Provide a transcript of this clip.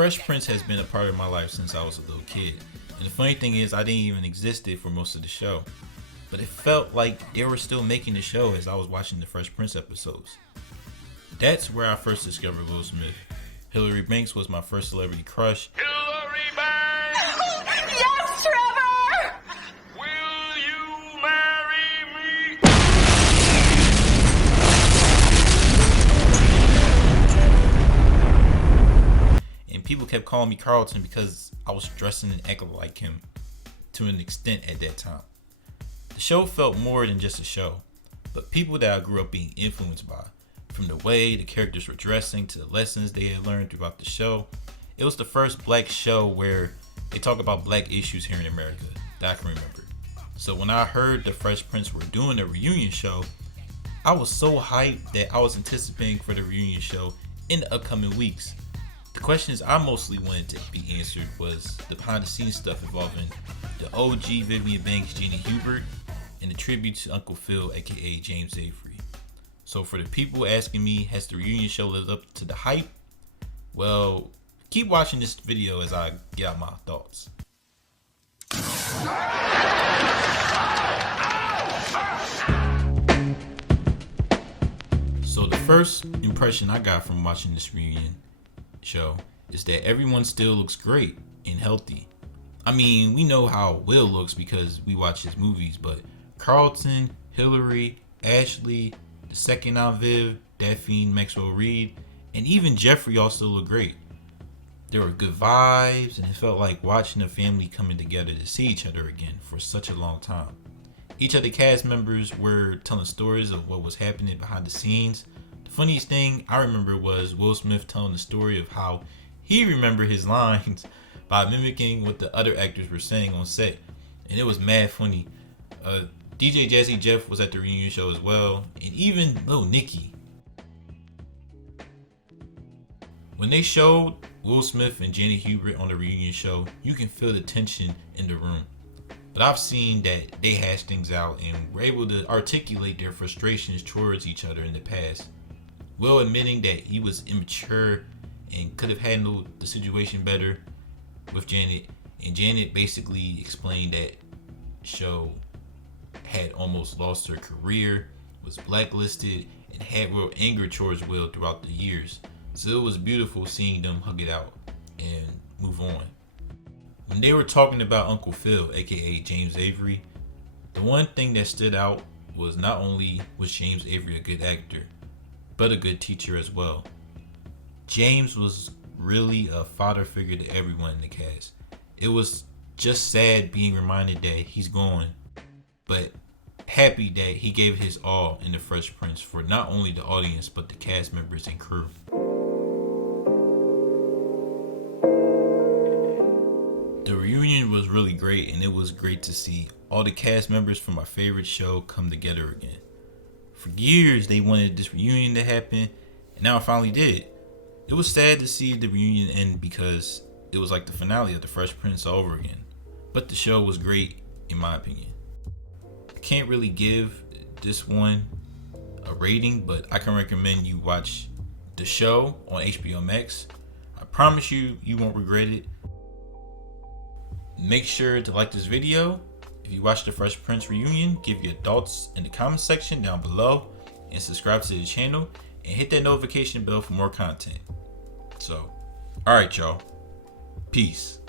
Fresh Prince has been a part of my life since I was a little kid. And the funny thing is, I didn't even exist for most of the show. But it felt like they were still making the show as I was watching the Fresh Prince episodes. That's where I first discovered Will Smith. Hillary Banks was my first celebrity crush. Hillary Banks! Yes, Trevor! Will you marry me? And people kept calling me Carlton because I was dressing and acting like him to an extent at that time. The show felt more than just a show, but people that I grew up being influenced by. From the way the characters were dressing to the lessons they had learned throughout the show. It was the first black show where they talk about black issues here in America that I can remember. So when I heard the Fresh Prince were doing a reunion show, I was so hyped that I was anticipating for the reunion show in the upcoming weeks. The questions I mostly wanted to be answered was the behind the scenes stuff involving the OG Vivian Banks, Gina Hubert, and the tribute to Uncle Phil, aka James Avery. So for the people asking me, has the reunion show lived up to the hype? Well, keep watching this video as I get out my thoughts. So the first impression I got from watching this reunion show is that everyone still looks great and healthy. I mean, we know how Will looks because we watch his movies, but Carlton, Hillary, Ashley, the second Aunt Viv, Daphne, Maxwell Reed, and even Jeffrey all still look great. There were good vibes, and it felt like watching a family coming together to see each other again for such a long time. Each of the cast members were telling stories of what was happening behind the scenes. The funniest thing I remember was Will Smith telling the story of how he remembered his lines by mimicking what the other actors were saying on set, and it was mad funny. DJ Jazzy Jeff was at the reunion show as well, and even Lil Nicky. When they showed Will Smith and Jenny Hubert on the reunion show, you can feel the tension in the room. But I've seen that they hashed things out and were able to articulate their frustrations towards each other in the past. Will admitting that he was immature and could have handled the situation better with Janet, and Janet basically explained that show had almost lost her career, was blacklisted, and had real anger towards Will throughout the years. So it was beautiful seeing them hug it out and move on. When they were talking about Uncle Phil, aka James Avery, the one thing that stood out was not only was James Avery a good actor, but a good teacher as well. James was really a father figure to everyone in the cast. It was just sad being reminded that he's gone, but happy that he gave his all in the Fresh Prince for not only the audience but the cast members and crew. The reunion was really great, and it was great to see all the cast members from my favorite show come together again. For years they wanted this reunion to happen, and now it finally did. It was sad to see the reunion end because it was like the finale of the Fresh Prince all over again. But the show was great in my opinion. I can't really give this one a rating, but I can recommend you watch the show on HBO Max. I promise you, you won't regret it. Make sure to like this video. If you watch the Fresh Prince reunion, give your thoughts in the comment section down below, and subscribe to the channel and hit that notification bell for more content. So, alright y'all, peace.